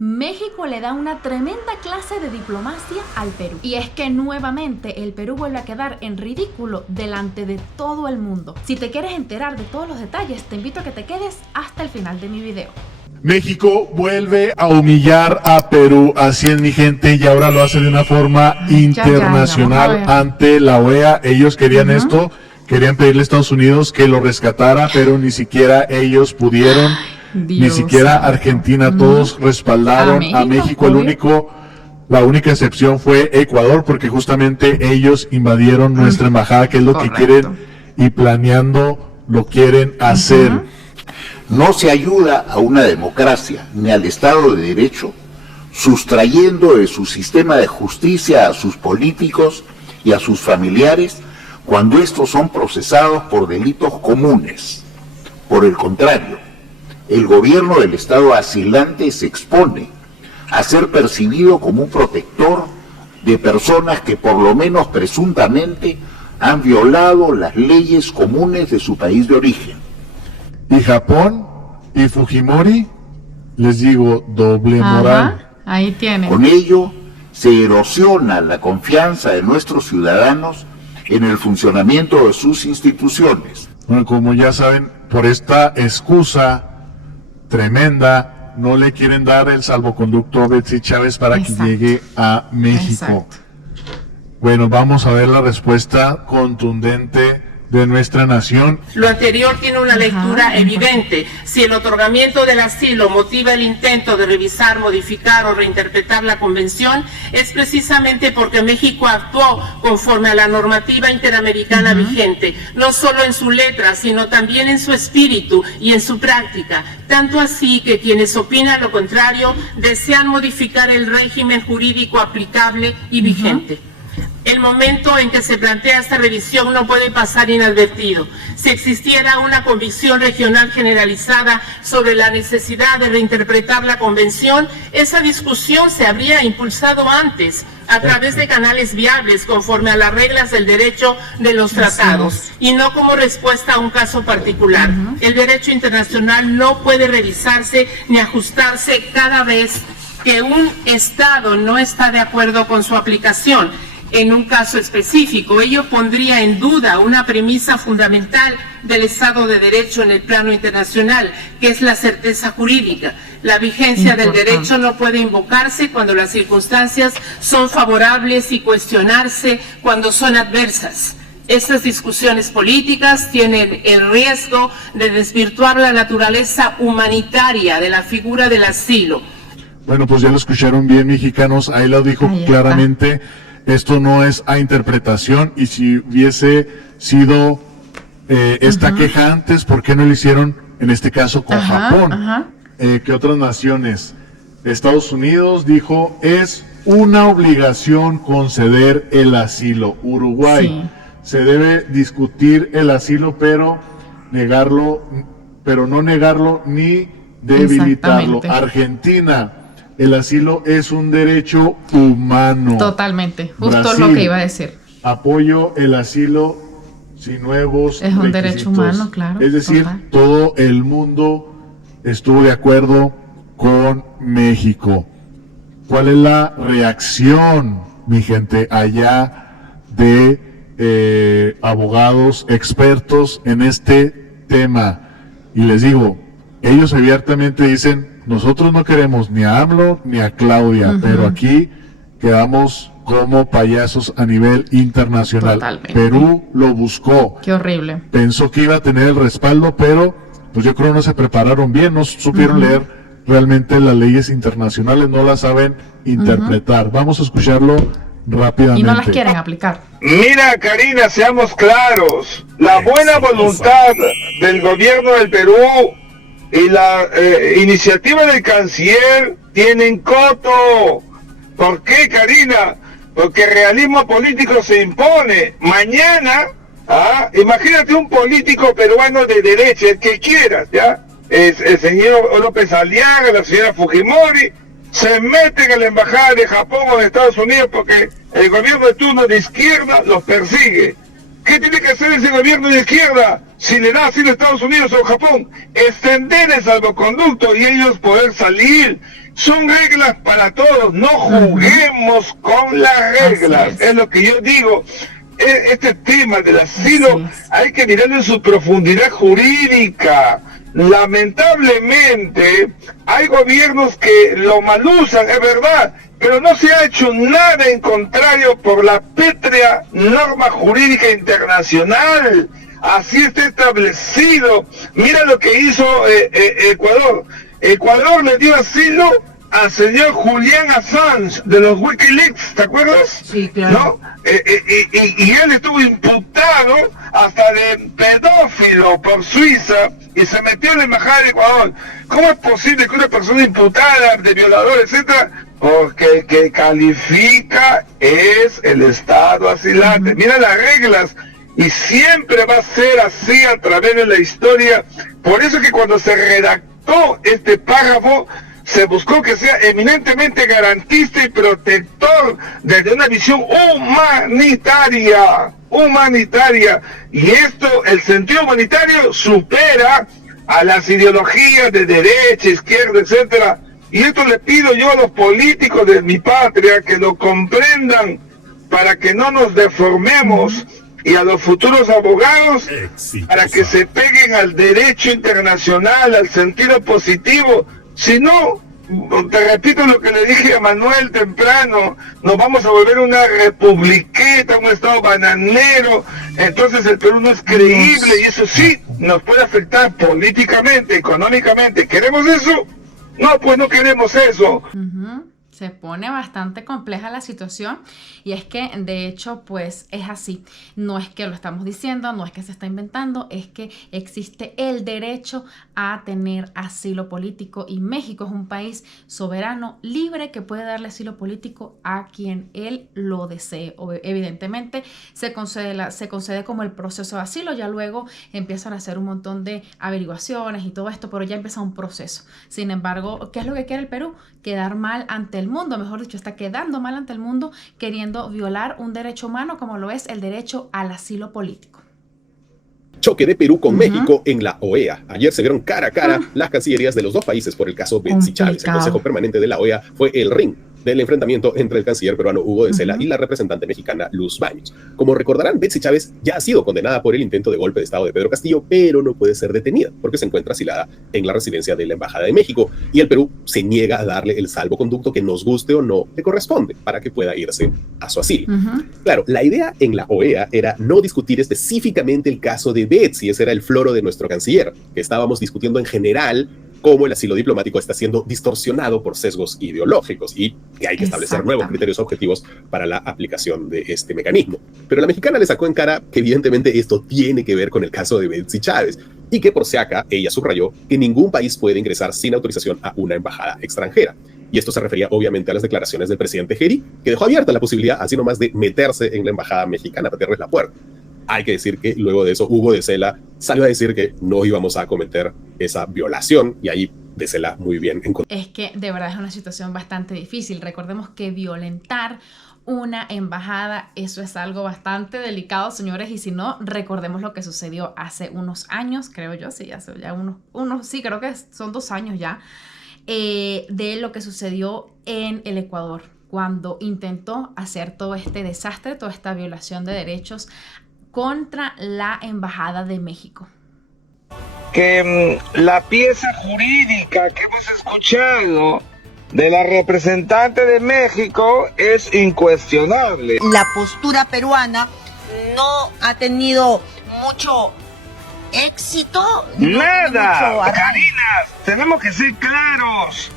México le da una tremenda clase de diplomacia al Perú. Y es que nuevamente el Perú vuelve a quedar en ridículo delante de todo el mundo. Si te quieres enterar de todos los detalles, te invito a que te quedes hasta el final de mi video. México vuelve a humillar a Perú, así es mi gente, y ahora lo hace de una forma internacional ante la OEA. Ellos querían esto, querían pedirle a Estados Unidos que lo rescatara, pero ni siquiera ellos pudieron. Ni siquiera Argentina, todos respaldaron a México. La única excepción fue Ecuador, porque justamente ellos invadieron nuestra embajada, que es lo que quieren y planeando lo quieren hacer. No se ayuda a una democracia ni al Estado de Derecho sustrayendo de su sistema de justicia a sus políticos y a sus familiares cuando estos son procesados por delitos comunes. Por el contrario, el gobierno del Estado asilante se expone a ser percibido como un protector de personas que por lo menos presuntamente han violado las leyes comunes de su país de origen. Y Japón y Fujimori, les digo, doble moral. Ahí tienen. Con ello se erosiona la confianza de nuestros ciudadanos en el funcionamiento de sus instituciones. Bueno, como ya saben, por esta excusa tremenda, no le quieren dar el salvoconducto a Betsy Chávez para que llegue a México. Bueno, vamos a ver la respuesta contundente de nuestra nación. Lo anterior tiene una lectura evidente. Si el otorgamiento del asilo motiva el intento de revisar, modificar o reinterpretar la convención, es precisamente porque México actuó conforme a la normativa interamericana vigente, no solo en su letra, sino también en su espíritu y en su práctica. Tanto así que quienes opinan lo contrario desean modificar el régimen jurídico aplicable y vigente. El momento en que se plantea esta revisión no puede pasar inadvertido. Si existiera una convicción regional generalizada sobre la necesidad de reinterpretar la convención, esa discusión se habría impulsado antes, a través de canales viables conforme a las reglas del derecho de los tratados, y no como respuesta a un caso particular. El derecho internacional no puede revisarse ni ajustarse cada vez que un Estado no está de acuerdo con su aplicación. En un caso específico, ello pondría en duda una premisa fundamental del Estado de Derecho en el plano internacional, que es la certeza jurídica. La vigencia del derecho no puede invocarse cuando las circunstancias son favorables y cuestionarse cuando son adversas. Estas discusiones políticas tienen el riesgo de desvirtuar la naturaleza humanitaria de la figura del asilo. Bueno, pues ya lo escucharon bien, mexicanos, ahí lo dijo claramente. Esto no es a interpretación, y si hubiese sido esta queja antes, ¿por qué no lo hicieron en este caso con Japón? ¿Qué otras naciones? Estados Unidos dijo, es una obligación conceder el asilo. Uruguay, se debe discutir el asilo, pero no negarlo ni debilitarlo. Argentina, el asilo es un derecho humano. Totalmente, justo Brasil, lo que iba a decir. Apoyo el asilo sin nuevos Es un requisitos. derecho humano, claro. Es decir, todo el mundo estuvo de acuerdo con México. ¿Cuál es la reacción, mi gente, allá de abogados expertos en este tema? Y les digo, ellos abiertamente dicen, nosotros no queremos ni a AMLO ni a Claudia, pero aquí quedamos como payasos a nivel internacional. Totalmente. Perú lo buscó. Qué horrible. Pensó que iba a tener el respaldo, pero pues yo creo no se prepararon bien, no supieron leer realmente las leyes internacionales, no las saben interpretar. Vamos a escucharlo rápidamente. Y no las quieren aplicar. Mira, Karina, seamos claros. La buena voluntad del gobierno del Perú y la iniciativa del canciller tienen coto. ¿Por qué, Karina? Porque el realismo político se impone. Mañana, imagínate un político peruano de derecha, el que quieras, ¿ya? El señor López Aliaga, la señora Fujimori, se meten a la embajada de Japón o de Estados Unidos porque el gobierno de turno de izquierda los persigue. ¿Qué tiene que hacer ese gobierno de izquierda si le da asilo a Estados Unidos o Japón? Extender el salvoconducto y ellos poder salir son reglas para todos, no juguemos con las reglas, es lo que yo digo. Este tema del asilo hay que mirarlo en su profundidad jurídica. Lamentablemente hay gobiernos que lo malusan, es verdad, pero no se ha hecho nada en contrario por la pétrea norma jurídica internacional. Así está establecido. Mira lo que hizo Ecuador. Ecuador le dio asilo al señor Julian Assange de los Wikileaks, ¿te acuerdas? Sí, claro. ¿No? Y él estuvo imputado hasta de pedófilo por Suiza y se metió en la embajada de Ecuador. ¿Cómo es posible que una persona imputada de violador, etcétera, porque el que califica es el Estado asilante? Mira las reglas. Y siempre va a ser así a través de la historia. Por eso que cuando se redactó este párrafo, se buscó que sea eminentemente garantista y protector desde una visión humanitaria. Y esto, el sentido humanitario, supera a las ideologías de derecha, izquierda, etcétera. Y esto le pido yo a los políticos de mi patria que lo comprendan para que no nos deformemos, y a los futuros abogados para que se peguen al derecho internacional, al sentido positivo. Si no, te repito lo que le dije a Manuel temprano, nos vamos a volver una republiqueta, un estado bananero. Entonces el Perú no es creíble y eso sí nos puede afectar políticamente, económicamente. ¿Queremos eso? No, pues no queremos eso. Se pone bastante compleja la situación y es que de hecho pues es así, no es que lo estamos diciendo, no es que se está inventando, es que existe el derecho a tener asilo político y México es un país soberano, libre, que puede darle asilo político a quien él lo desee. Evidentemente se concede como el proceso de asilo, ya luego empiezan a hacer un montón de averiguaciones y todo esto, pero ya empieza un proceso. Sin embargo, ¿qué es lo que quiere el Perú? Quedar mal ante el mundo, mejor dicho, está quedando mal ante el mundo queriendo violar un derecho humano como lo es el derecho al asilo político. Choque de Perú con México en la OEA. Ayer se vieron cara a cara las cancillerías de los dos países por el caso Betsy Chávez. El Consejo Permanente de la OEA fue el ring del enfrentamiento entre el canciller peruano Hugo de Sela y la representante mexicana Luz Baños. Como recordarán, Betsy Chávez ya ha sido condenada por el intento de golpe de Estado de Pedro Castillo, pero no puede ser detenida porque se encuentra asilada en la residencia de la Embajada de México y el Perú se niega a darle el salvoconducto que, nos guste o no, le corresponde para que pueda irse a su asilo. Claro, la idea en la OEA era no discutir específicamente el caso de Betsy, ese era el floro de nuestro canciller, que estábamos discutiendo en general cómo el asilo diplomático está siendo distorsionado por sesgos ideológicos y que hay que establecer nuevos criterios objetivos para la aplicación de este mecanismo. Pero la mexicana le sacó en cara que evidentemente esto tiene que ver con el caso de Betsy Chávez y que por si acá ella subrayó que ningún país puede ingresar sin autorización a una embajada extranjera. Y esto se refería obviamente a las declaraciones del presidente Geri, que dejó abierta la posibilidad así nomás de meterse en la embajada mexicana, patearles la puerta. Hay que decir que luego de eso Hugo de Sela salió a decir que no íbamos a cometer esa violación y ahí de Sela muy bien encontró. Es que de verdad es una situación bastante difícil. Recordemos que violentar una embajada, eso es algo bastante delicado, señores, y si no, recordemos lo que sucedió hace unos años, creo yo, sí, hace ya sí, creo que son 2 años ya, de lo que sucedió en el Ecuador, cuando intentó hacer todo este desastre, toda esta violación de derechos contra la Embajada de México. Que la pieza jurídica que hemos escuchado de la representante de México es incuestionable. La postura peruana no ha tenido mucho éxito. Nada, Karina, tenemos que ser claros.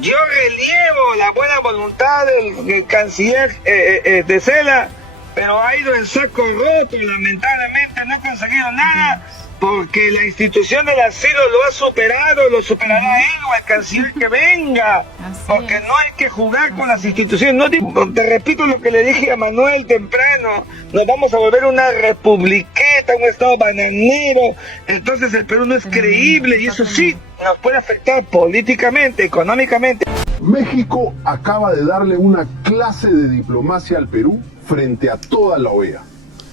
Yo relievo la buena voluntad del canciller de Sela, pero ha ido en saco roto y lamentablemente no ha conseguido nada porque la institución del asilo lo ha superado, lo superará él o el canciller que venga, porque no hay que jugar con las instituciones. No, te repito lo que le dije a Manuel temprano, nos vamos a volver una republiqueta, un estado bananero, entonces el Perú no es creíble y eso sí nos puede afectar políticamente, económicamente. México acaba de darle una clase de diplomacia al Perú frente a toda la OEA.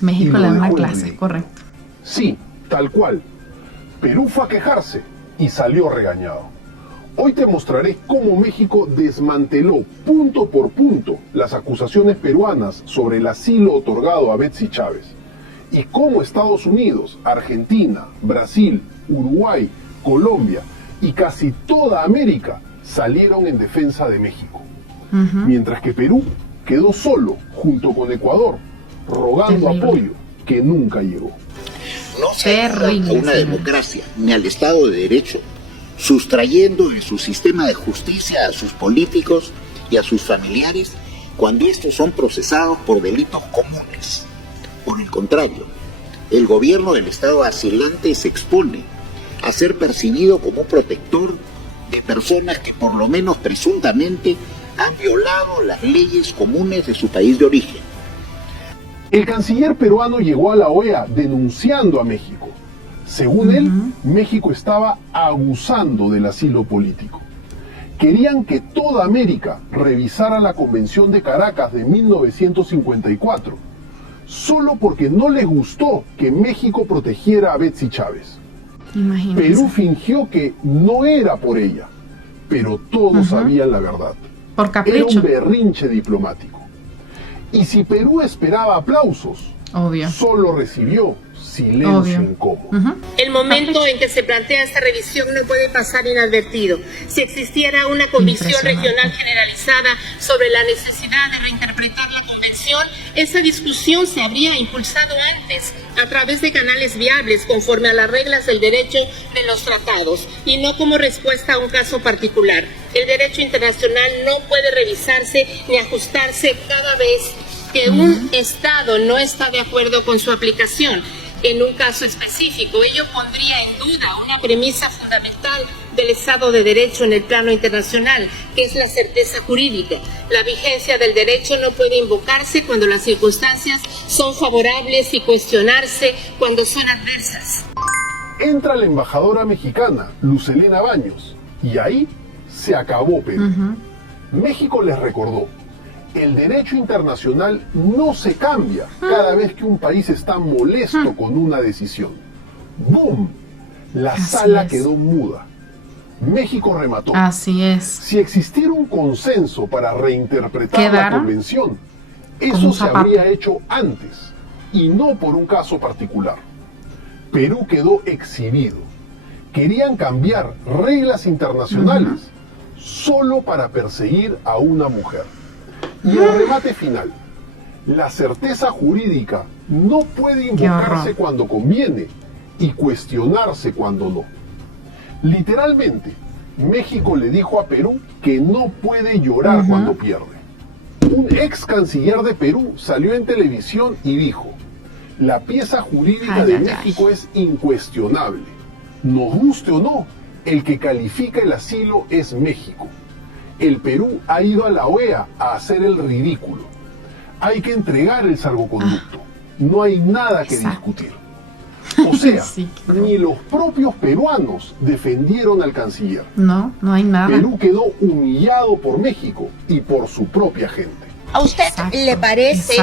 México le da una clase, correcto. Sí, tal cual. Perú fue a quejarse y salió regañado. Hoy te mostraré cómo México desmanteló punto por punto las acusaciones peruanas sobre el asilo otorgado a Betsy Chávez y cómo Estados Unidos, Argentina, Brasil, Uruguay, Colombia y casi toda América salieron en defensa de México. Mientras que Perú quedó solo junto con Ecuador, rogando apoyo que nunca llegó. No se ayuda a una democracia ni al Estado de Derecho sustrayendo de su sistema de justicia a sus políticos y a sus familiares cuando estos son procesados por delitos comunes. Por el contrario, el gobierno del Estado asilante se expone a ser percibido como protector de personas que por lo menos presuntamente han violado las leyes comunes de su país de origen. El canciller peruano llegó a la OEA denunciando a México. Según él, México estaba abusando del asilo político. Querían que toda América revisara la Convención de Caracas de 1954, solo porque no les gustó que México protegiera a Betsy Chávez. Imagínense. Perú fingió que no era por ella, pero todos sabían la verdad. Por capricho. Era un berrinche diplomático. Y si Perú esperaba aplausos, solo recibió silencio incómodo. El momento en que se plantea esta revisión no puede pasar inadvertido. Si existiera una comisión regional generalizada sobre la necesidad de reinterpretar la convención, esa discusión se habría impulsado antes a través de canales viables conforme a las reglas del derecho de los tratados y no como respuesta a un caso particular. El derecho internacional no puede revisarse ni ajustarse cada vez que un Estado no está de acuerdo con su aplicación. En un caso específico, ello pondría en duda una premisa fundamental del Estado de Derecho en el plano internacional, que es la certeza jurídica. La vigencia del derecho no puede invocarse cuando las circunstancias son favorables y cuestionarse cuando son adversas. Entra la embajadora mexicana, Lucelena Baños, y ahí se acabó Perú. México les recordó: el derecho internacional no se cambia cada vez que un país está molesto con una decisión. ¡Boom! La sala quedó muda. México remató. Así es. Si existiera un consenso para reinterpretar la convención, eso se habría hecho antes y no por un caso particular. Perú quedó exhibido. Querían cambiar reglas internacionales solo para perseguir a una mujer. Y el remate final: la certeza jurídica no puede invocarse cuando conviene y cuestionarse cuando no. Literalmente, México le dijo a Perú que no puede llorar cuando pierde. Un ex canciller de Perú salió en televisión y dijo: la pieza jurídica de México es incuestionable. Nos guste o no, el que califica el asilo es México. El Perú ha ido a la OEA a hacer el ridículo. Hay que entregar el salvoconducto. No hay nada que discutir. O sea, ni los propios peruanos defendieron al canciller. No, no hay nada. Perú quedó humillado por México y por su propia gente. ¿A usted le parece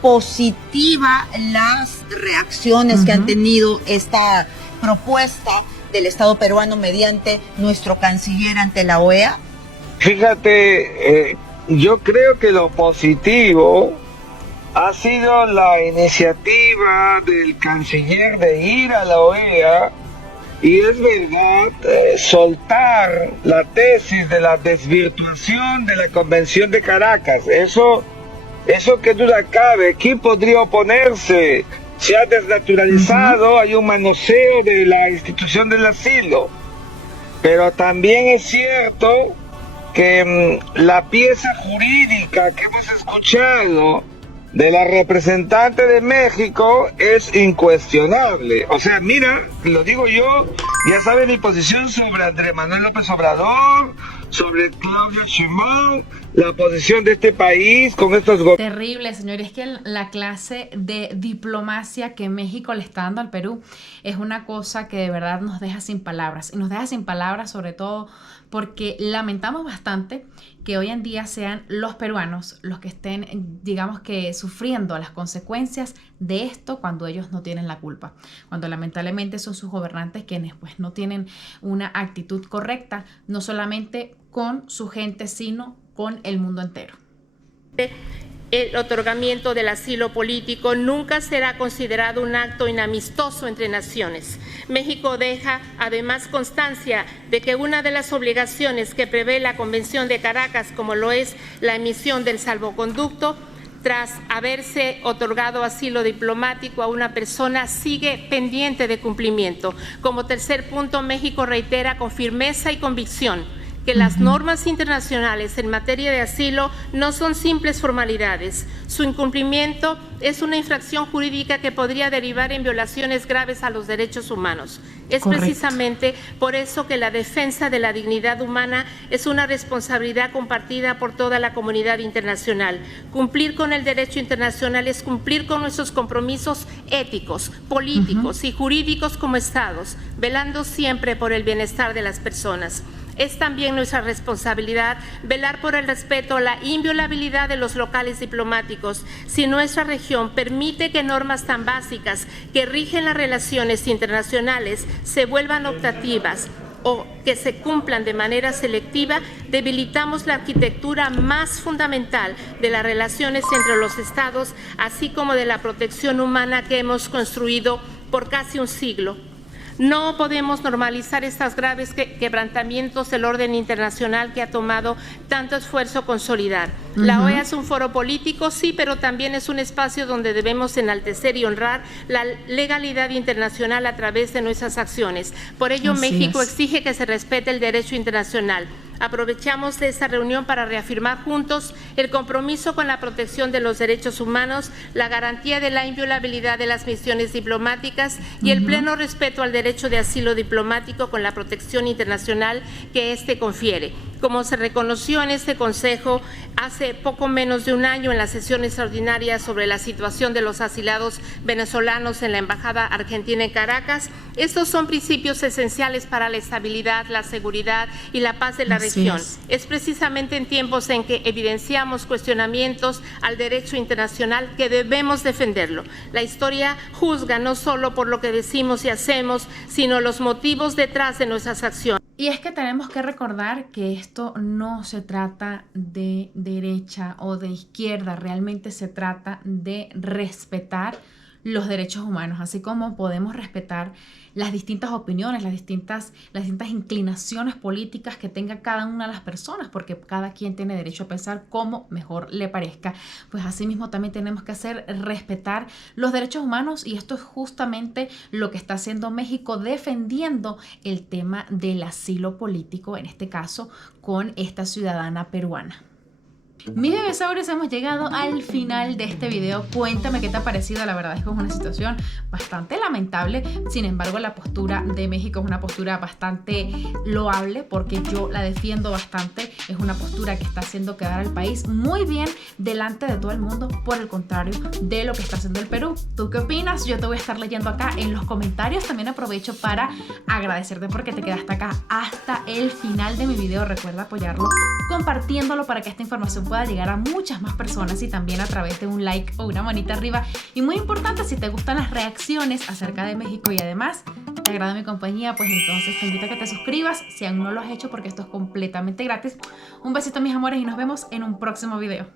positiva las reacciones que han tenido esta propuesta del Estado peruano mediante nuestro canciller ante la OEA? Fíjate, yo creo que lo positivo ha sido la iniciativa del canciller de ir a la OEA y es verdad soltar la tesis de la desvirtuación de la Convención de Caracas. Eso que duda cabe. ¿Quién podría oponerse? Se ha desnaturalizado, hay un manoseo de la institución del asilo. Pero también es cierto que la pieza jurídica que hemos escuchado de la representante de México es incuestionable. O sea, mira, lo digo yo, ya saben mi posición sobre Andrés Manuel López Obrador, sobre Claudia Sheinbaum, la posición de este país con estos gobiernos. Terrible, señores, es que la clase de diplomacia que México le está dando al Perú es una cosa que de verdad nos deja sin palabras. Y nos deja sin palabras sobre todo porque lamentamos bastante que hoy en día sean los peruanos los que estén, digamos que, sufriendo las consecuencias de esto cuando ellos no tienen la culpa, cuando lamentablemente son sus gobernantes quienes pues no tienen una actitud correcta, no solamente con su gente, sino con el mundo entero. El otorgamiento del asilo político nunca será considerado un acto inamistoso entre naciones. México deja además constancia de que una de las obligaciones que prevé la Convención de Caracas, como lo es la emisión del salvoconducto, tras haberse otorgado asilo diplomático a una persona, sigue pendiente de cumplimiento. Como tercer punto, México reitera con firmeza y convicción que las normas internacionales en materia de asilo no son simples formalidades. Su incumplimiento es una infracción jurídica que podría derivar en violaciones graves a los derechos humanos. Es precisamente por eso que la defensa de la dignidad humana es una responsabilidad compartida por toda la comunidad internacional. Cumplir con el derecho internacional es cumplir con nuestros compromisos éticos, políticos y jurídicos como Estados, velando siempre por el bienestar de las personas. Es también nuestra responsabilidad velar por el respeto a la inviolabilidad de los locales diplomáticos. Si nuestra región permite que normas tan básicas que rigen las relaciones internacionales se vuelvan optativas o que se cumplan de manera selectiva, debilitamos la arquitectura más fundamental de las relaciones entre los estados, así como de la protección humana que hemos construido por casi un siglo. No podemos normalizar estos graves quebrantamientos del orden internacional que ha tomado tanto esfuerzo consolidar. La OEA es un foro político, sí, pero también es un espacio donde debemos enaltecer y honrar la legalidad internacional a través de nuestras acciones. Por ello, México exige que se respete el derecho internacional. Aprovechamos esta reunión para reafirmar juntos el compromiso con la protección de los derechos humanos, la garantía de la inviolabilidad de las misiones diplomáticas y el pleno respeto al derecho de asilo diplomático con la protección internacional que éste confiere. Como se reconoció en este Consejo hace poco menos de un año en la sesión extraordinaria sobre la situación de los asilados venezolanos en la Embajada Argentina en Caracas, estos son principios esenciales para la estabilidad, la seguridad y la paz de la región. Es precisamente en tiempos en que evidenciamos cuestionamientos al derecho internacional que debemos defenderlo. La historia juzga no solo por lo que decimos y hacemos, sino los motivos detrás de nuestras acciones. Y es que tenemos que recordar que esto no se trata de derecha o de izquierda, realmente se trata de respetar los derechos humanos, así como podemos respetar las distintas opiniones, las distintas inclinaciones políticas que tenga cada una de las personas, porque cada quien tiene derecho a pensar como mejor le parezca. Pues así mismo también tenemos que hacer respetar los derechos humanos, y esto es justamente lo que está haciendo México, defendiendo el tema del asilo político, en este caso con esta ciudadana peruana. Mis bebesaurios, hemos llegado al final de este video. Cuéntame qué te ha parecido. La verdad es que es una situación bastante lamentable. Sin embargo, la postura de México es una postura bastante loable, porque yo la defiendo bastante. Es una postura que está haciendo quedar al país muy bien delante de todo el mundo, por el contrario de lo que está haciendo el Perú. ¿Tú qué opinas? Yo te voy a estar leyendo acá en los comentarios. También aprovecho para agradecerte porque te quedaste acá hasta el final de mi video. Recuerda apoyarlo compartiéndolo para que esta información pueda llegar a muchas más personas, y también a través de un like o una manita arriba. Y muy importante, si te gustan las reacciones acerca de México y además te agrada mi compañía, pues entonces te invito a que te suscribas si aún no lo has hecho, porque esto es completamente gratis. Un besito, mis amores, y nos vemos en un próximo video.